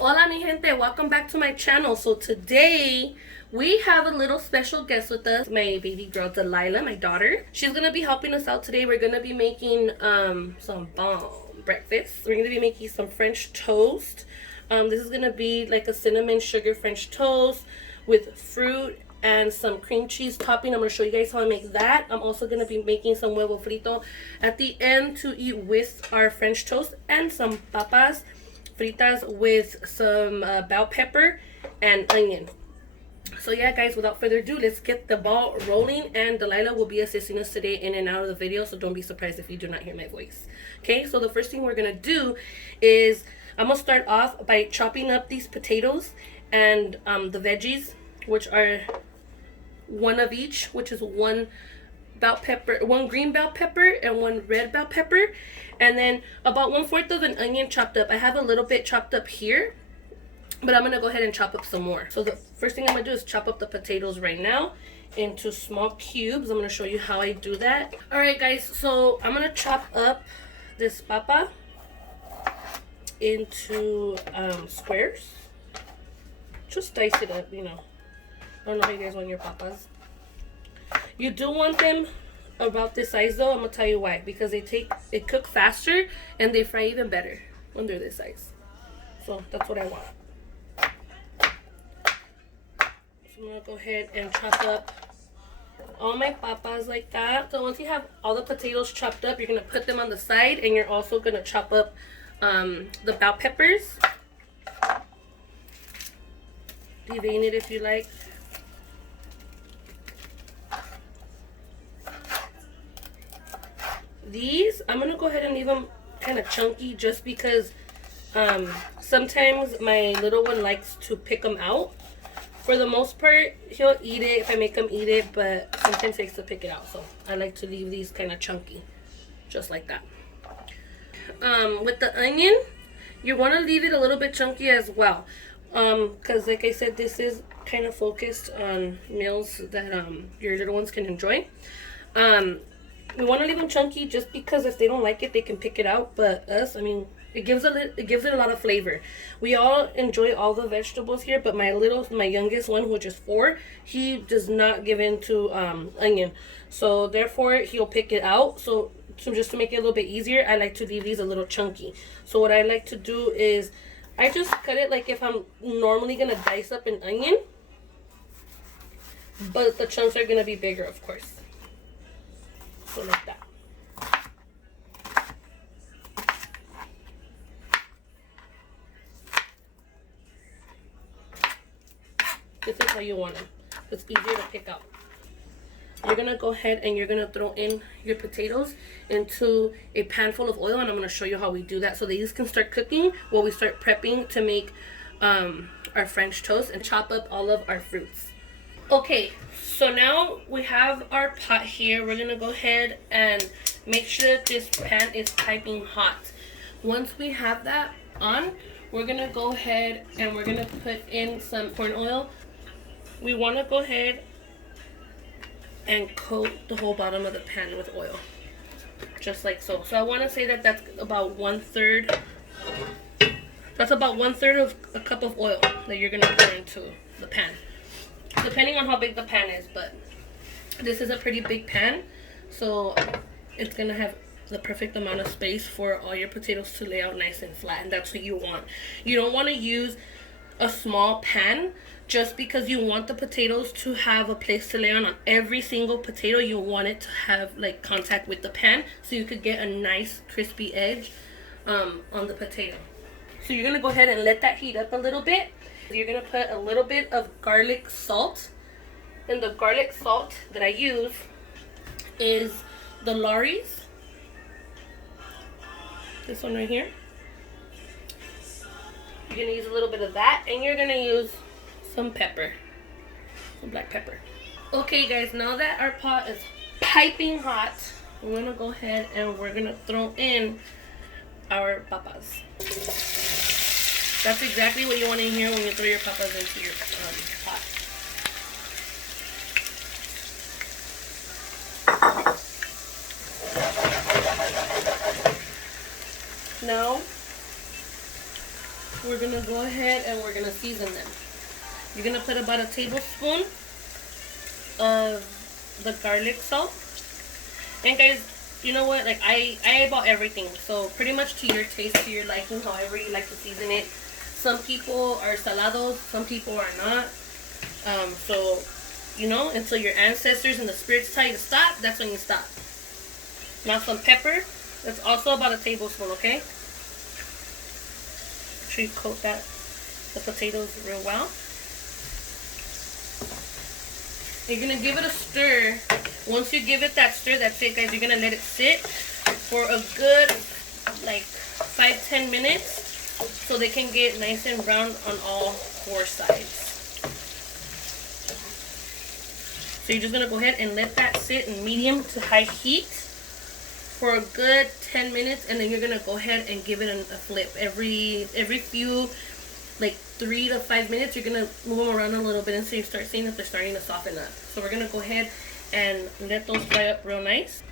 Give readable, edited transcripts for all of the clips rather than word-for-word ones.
Hola mi gente, welcome back to my channel. So today we have a little special guest with us, my baby girl Delilah, my daughter. She's gonna be helping us out today. We're gonna be making some bomb breakfast. We're gonna be making some French toast. This is gonna be like a cinnamon sugar French toast with fruit and some cream cheese topping. I'm gonna show you guys how I make that. I'm also gonna be making some huevo frito at the end to eat with our French toast, and some papas fritas with some bell pepper and onion. So yeah guys, without further ado, let's get the ball rolling, and Delilah will be assisting us today in and out of the video, so don't be surprised if you do not hear my voice. Okay, so the first thing we're gonna do is I'm gonna start off by chopping up these potatoes and the veggies, which are one of each, which is one green bell pepper and one red bell pepper, and then about 1/4 of an onion chopped up. I have a little bit chopped up here, but I'm gonna go ahead and chop up some more. So the first thing I'm gonna do is chop up the potatoes right now into small cubes. I'm gonna show you how I do that. All right guys, so I'm gonna chop up this papa into squares. Just dice it up, you know. I don't know how you guys want your papas. You do want them about this size though. I'm gonna tell you why. Because they cook faster and they fry even better when they're this size. So that's what I want. So I'm gonna go ahead and chop up all my papas like that. So once you have all the potatoes chopped up, you're gonna put them on the side, and you're also gonna chop up the bell peppers. Devein it if you like. These, I'm going to go ahead and leave them kind of chunky, just because sometimes my little one likes to pick them out. For the most part, he'll eat it if I make him eat it, but sometimes he likes to pick it out. So I like to leave these kind of chunky, just like that. With the onion, you want to leave it a little bit chunky as well. Because like I said, this is kind of focused on meals that your little ones can enjoy. We want to leave them chunky just because if they don't like it, they can pick it out. But us, I mean, it gives it a lot of flavor. We all enjoy all the vegetables here, but my youngest one, which is 4, he does not give in to onion. So therefore, he'll pick it out. So just to make it a little bit easier, I like to leave these a little chunky. So what I like to do is I just cut it like if I'm normally gonna dice up an onion, but the chunks are gonna be bigger, of course. So like that. This is how you want them. It's easier to pick out. You're gonna go ahead and you're gonna throw in your potatoes into a pan full of oil, and I'm gonna show you how we do that so these can start cooking while we start prepping to make our French toast and chop up all of our fruits. Okay, so now we have our pot here. We're gonna go ahead and make sure that this pan is piping hot. Once we have that on, we're gonna go ahead and we're gonna put in some corn oil. We want to go ahead and coat the whole bottom of the pan with oil, just like so. So I want to say that that's about 1/3. That's about 1/3 of a cup of oil that you're gonna pour into the pan, depending on how big the pan is. But this is a pretty big pan, so it's gonna have the perfect amount of space for all your potatoes to lay out nice and flat, and that's what you want. You don't want to use a small pan just because you want the potatoes to have a place to lay on every single potato. You want it to have like contact with the pan so you could get a nice crispy edge on the potato. So you're gonna go ahead and let that heat up a little bit. You're gonna put a little bit of garlic salt, and the garlic salt that I use is the Lawry's. This one right here. You're gonna use a little bit of that, and you're gonna use some pepper, some black pepper. Okay guys, now that our pot is piping hot, we're gonna go ahead and we're gonna throw in our papas. That's exactly what you want to hear when you throw your papas into your pot. Now we're gonna go ahead and we're gonna season them. You're gonna put about a tablespoon of the garlic salt. And guys, you know what? Like I bought everything, so pretty much to your taste, to your liking, however you like to season it. Some people are salados, some people are not. So you know, until your ancestors and the spirits tell you to stop, that's when you stop. Now some pepper. That's also about a tablespoon, okay? Make sure you coat the potatoes real well. You're going to give it a stir. Once you give it that stir, that's it, guys. You're going to let it sit for a good, like, 5-10 minutes so they can get nice and brown on all 4 sides. So you're just going to go ahead and let that sit in medium to high heat for a good 10 minutes, and then you're gonna go ahead and give it a flip every few, like 3 to 5 minutes. You're gonna move them around a little bit until you start seeing that they're starting to soften up. So we're gonna go ahead and let those fry up real nice.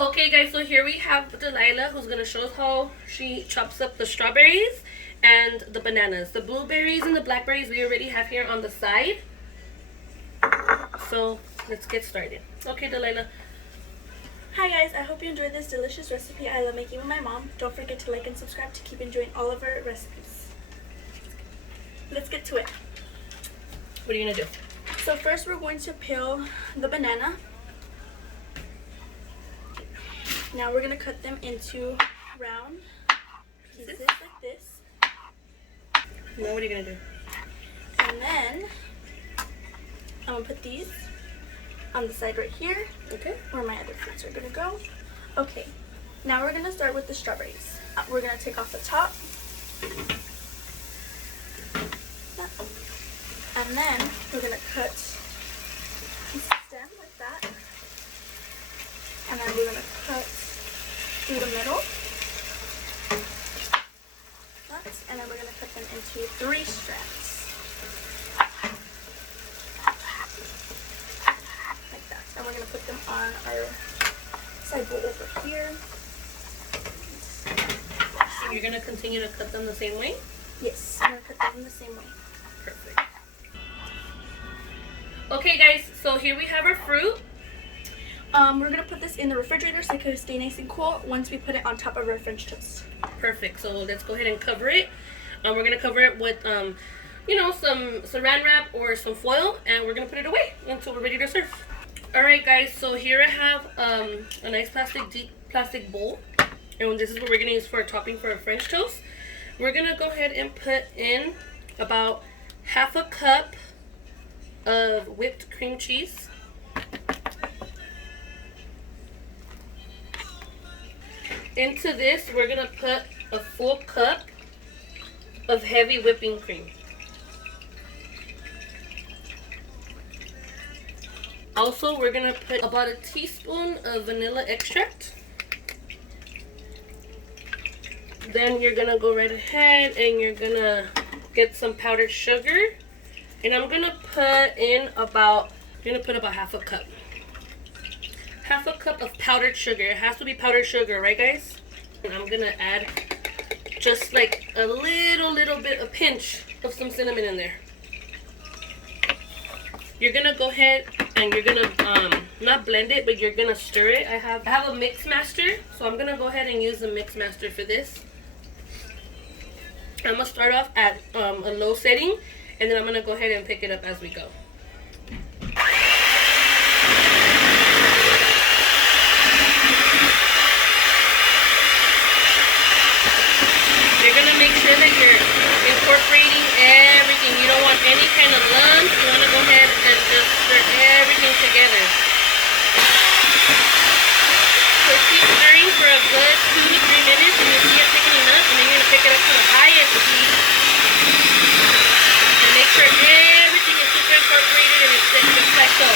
Okay guys, so here we have Delilah, who's gonna show us how she chops up the strawberries and the bananas. The blueberries and the blackberries we already have here on the side. So let's get started. Okay Delilah. Hi guys, I hope you enjoyed this delicious recipe I love making with my mom. Don't forget to like and subscribe to keep enjoying all of our recipes. Let's get to it. What are you gonna do? So first we're going to peel the banana. Now we're gonna cut them into round pieces like this. Now what are you gonna do? And then I'm gonna put these on the side right here, okay, where my other fruits are gonna go. Okay, now we're gonna start with the strawberries. We're gonna take off the top, and then we're gonna cut the stem like that, and then we're gonna cut through the middle, and then we're gonna cut them into 3 strands. And we're going to put them on our side bowl over here. So you're going to continue to cut them the same way? Yes, I'm going to cut them the same way. Perfect. Okay guys, so here we have our fruit. We're going to put this in the refrigerator so it can stay nice and cool once we put it on top of our French toast. Perfect. So let's go ahead and cover it. We're going to cover it with, you know, some saran wrap or some foil, and we're going to put it away until we're ready to serve. Alright guys, so here I have a nice deep plastic bowl, and this is what we're going to use for a topping for a French toast. We're going to go ahead and put in about 1/2 cup of whipped cream cheese. Into this, we're going to put a full cup of heavy whipping cream. Also, we're going to put about a teaspoon of vanilla extract. Then you're going to go right ahead and you're going to get some powdered sugar. And I'm going to put in about 1/2 cup. 1/2 cup of powdered sugar. It has to be powdered sugar, right guys? And I'm going to add just like a little bit, a pinch of some cinnamon in there. You're gonna go ahead and you're gonna not blend it, but you're gonna stir it. I have a mix master, so I'm gonna go ahead and use the mix master for this. I'm gonna start off at a low setting, and then I'm gonna go ahead and pick it up as we go. You're gonna make sure that you're incorporating everything. You don't want any kind of lumps. You want to go ahead and just stir everything together. So keep stirring for a good 2 to 3 minutes, and you'll see it thickening up, and then you're going to pick it up to the highest heat. And make sure everything is super incorporated and it's thick just like so.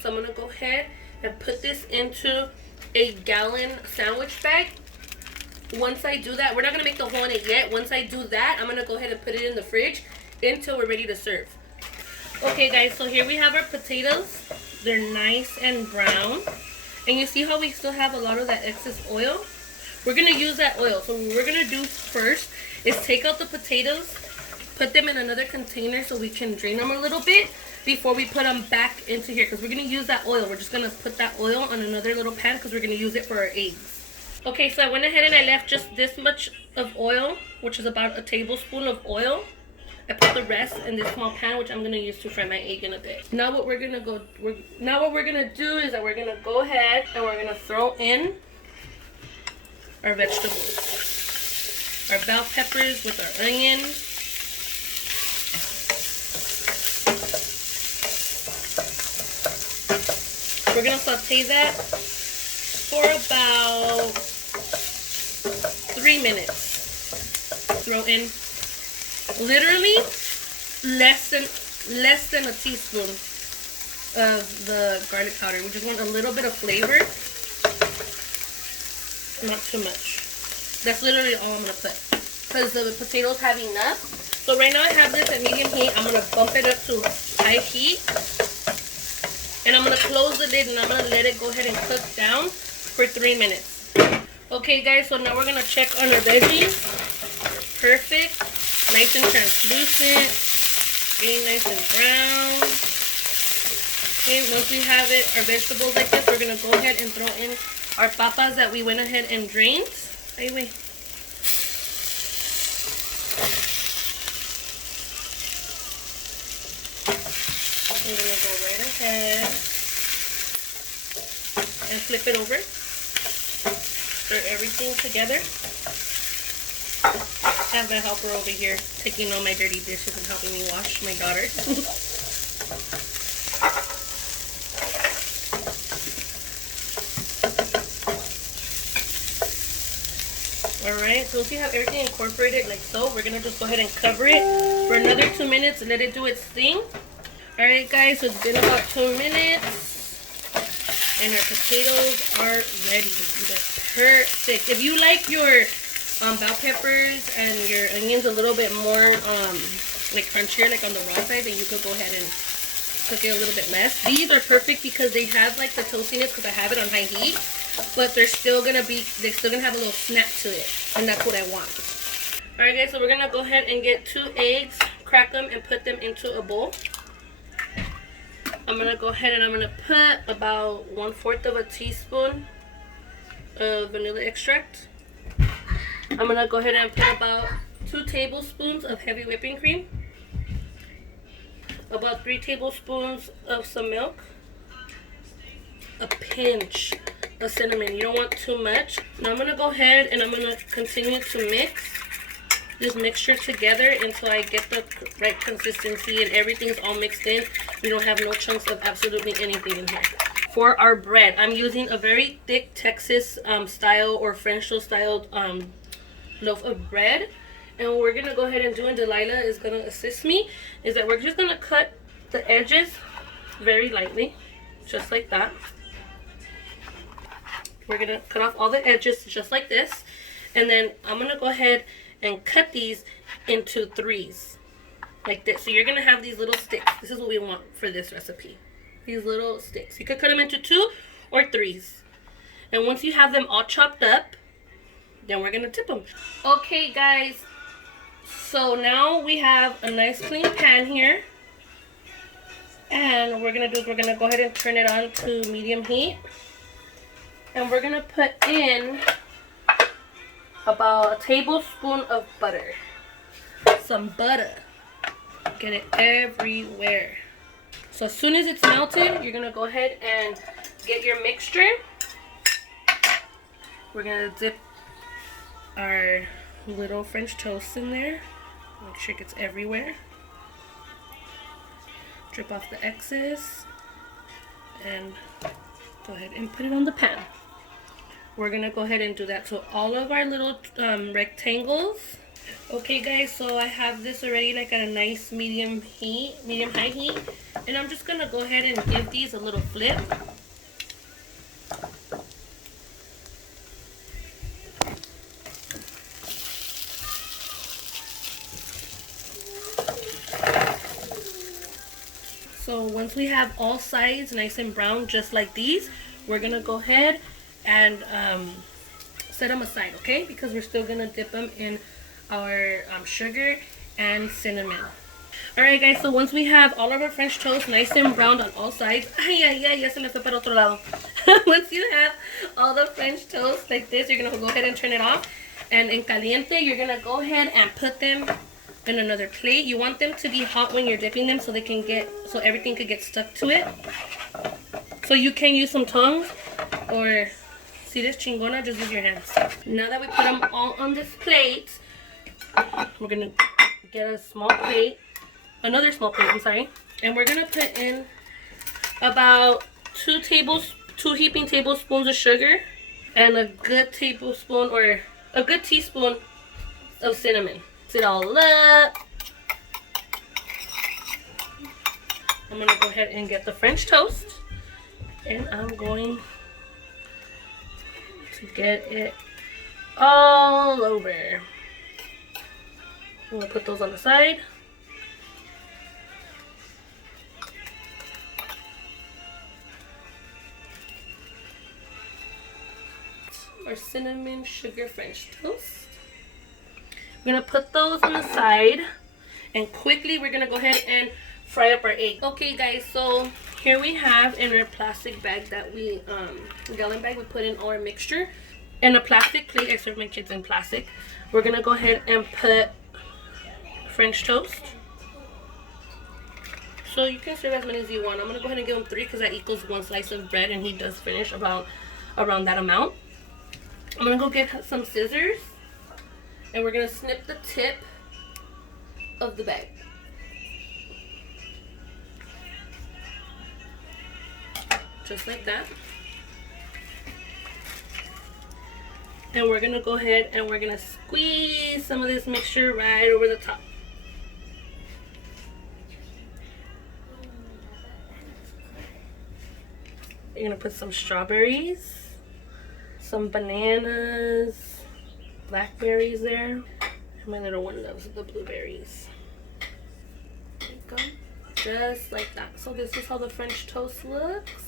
So I'm going to go ahead and put this into a gallon sandwich bag. Once I do that, we're not going to make the hole in it yet. Once I do that, I'm going to go ahead and put it in the fridge until we're ready to serve. Okay guys, so here we have our potatoes. They're nice and brown. And you see how we still have a lot of that excess oil? we're gonna use that oil. So what we're gonna do first is take out the potatoes, put them in another container so we can drain them a little bit before we put them back into here, because we're gonna use that oil. We're just gonna put that oil on another little pan because we're gonna use it for our eggs. Okay, so I went ahead and I left just this much of oil, which is about a tablespoon of oil. I put the rest in this small pan, which I'm gonna use to fry my egg in a bit. Now what we're gonna do is that we're gonna go ahead and we're gonna throw in our vegetables, our bell peppers with our onions. We're gonna saute that for about 3 minutes. Throw in literally less than a teaspoon of the garlic powder. We just want a little bit of flavor, not too much. That's literally all I'm gonna put because the potatoes have enough. So right now I have this at medium heat. I'm gonna bump it up to high heat, and I'm gonna close the lid and I'm gonna let it go ahead and cook down for 3 minutes. Okay guys, so now we're gonna check on our veggies. Perfect. Nice and translucent, getting nice and brown. Okay, once we have it, our vegetables like this, we're gonna go ahead and throw in our papas that we went ahead and drained. Anyway, I'm gonna go right ahead and flip it over. Stir everything together. I have my helper over here taking all my dirty dishes and helping me wash, my daughter. Alright, so once you have everything incorporated like so, we're going to just go ahead and cover it for another 2 minutes and let it do its thing. Alright guys, so it's been about 2 minutes and our potatoes are ready. They're perfect. If you like your bell peppers and your onions a little bit more like crunchier, like on the raw side, then you could go ahead and cook it a little bit less. These are perfect because they have like the toastiness because I have it on high heat, but they're still gonna have a little snap to it, and that's what I want. All right guys, so we're gonna go ahead and get 2 eggs, crack them and put them into a bowl. I'm gonna go ahead and I'm gonna put about 1/4 of a teaspoon of vanilla extract. I'm gonna go ahead and put about 2 tablespoons of heavy whipping cream, about 3 tablespoons of some milk, a pinch of cinnamon. You don't want too much. Now I'm gonna go ahead and I'm gonna continue to mix this mixture together until I get the right consistency and everything's all mixed in. We don't have no chunks of absolutely anything in here. For our bread, I'm using a very thick Texas style or French toast style loaf of bread, and what we're gonna go ahead and do, and Delilah is gonna assist me, is that we're just gonna cut the edges very lightly, just like that. We're gonna cut off all the edges just like this, and then I'm gonna go ahead and cut these into 3s like this. So you're gonna have these little sticks. This is what we want for this recipe, these little sticks. You could cut them into 2 or 3s, and once you have them all chopped up, then we're gonna tip them. Okay guys, so now we have a nice clean pan here, and what we're gonna do is we're gonna go ahead and turn it on to medium heat, and we're gonna put in about a tablespoon of butter. Some butter, get it everywhere. So as soon as it's melted, you're gonna go ahead and get your mixture. We're gonna dip our little French toast in there. Make sure it gets everywhere. Drip off the excess and go ahead and put it on the pan. We're gonna go ahead and do that to all of our little rectangles. Okay guys, so I have this already like at a nice medium high heat, and I'm just gonna go ahead and give these a little flip. So once we have all sides nice and brown just like these, we're gonna go ahead and set them aside, okay? Because we're still gonna dip them in our sugar and cinnamon. Alright guys, so once we have all of our French toast nice and browned on all sides, ya se me fue para otro lado. Once you have all the French toast like this, you're gonna go ahead and turn it off. And in caliente, you're gonna go ahead and put them in another plate. You want them to be hot when you're dipping them so they can so everything could get stuck to it. So you can use some tongs, or si eres chingona, just use your hands. Now that we put them all on this plate, we're gonna get a small plate, another small plate, I'm sorry, and we're gonna put in about 2 heaping tablespoons of sugar and a good tablespoon or a good teaspoon of cinnamon. Mix it all up. I'm gonna go ahead and get the French toast, and I'm going to get it all over. I'm gonna put those on the side. Our cinnamon sugar French toast. We're gonna put those on the side, and quickly we're gonna go ahead and fry up our egg. Okay guys, so here we have in our plastic bag that we gallon bag, we put in all our mixture. In a plastic plate, I serve my kids in plastic. We're gonna go ahead and put French toast. So you can serve as many as you want. I'm gonna go ahead and give him 3 because that equals 1 slice of bread, and he does finish around that amount. I'm gonna go get some scissors, and we're gonna snip the tip of the bag. Just like that. And we're gonna go ahead and we're gonna squeeze some of this mixture right over the top. You're gonna put some strawberries, some bananas, blackberries there. My little one loves the blueberries. There you go. Just like that. So this is how the French toast looks.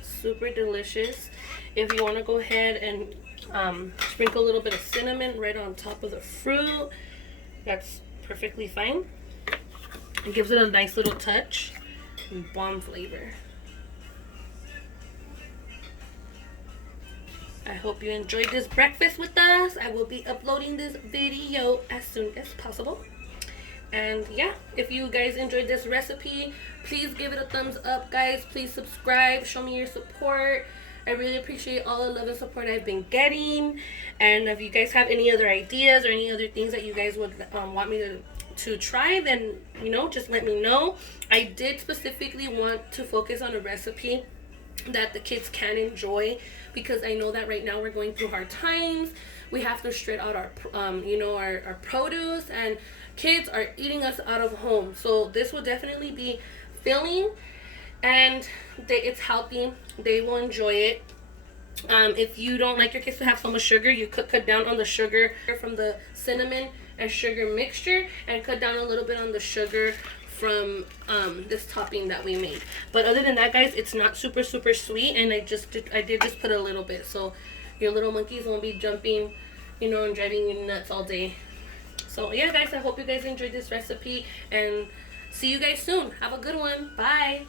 Super delicious. If you want to go ahead and sprinkle a little bit of cinnamon right on top of the fruit, that's perfectly fine. It gives it a nice little touch and bomb flavor. I hope you enjoyed this breakfast with us. I will be uploading this video as soon as possible. And yeah, if you guys enjoyed this recipe, please give it a thumbs up, guys. Please subscribe, show me your support. I really appreciate all the love and support I've been getting. And if you guys have any other ideas or any other things that you guys would want me to try, then just let me know. I did specifically want to focus on a recipe that the kids can enjoy, because I know that right now we're going through hard times. We have to straight out our our produce, and kids are eating us out of home. So this will definitely be filling, and it's healthy. They will enjoy it. If you don't like your kids to have so much sugar, you could cut down on the sugar from the cinnamon and sugar mixture, and cut down a little bit on the sugar from this topping that we made. But other than that, guys, it's not super sweet, and I did just put a little bit, so your little monkeys won't be jumping and driving you nuts all day. So yeah, guys, I hope you guys enjoyed this recipe, and see you guys soon. Have a good one. Bye.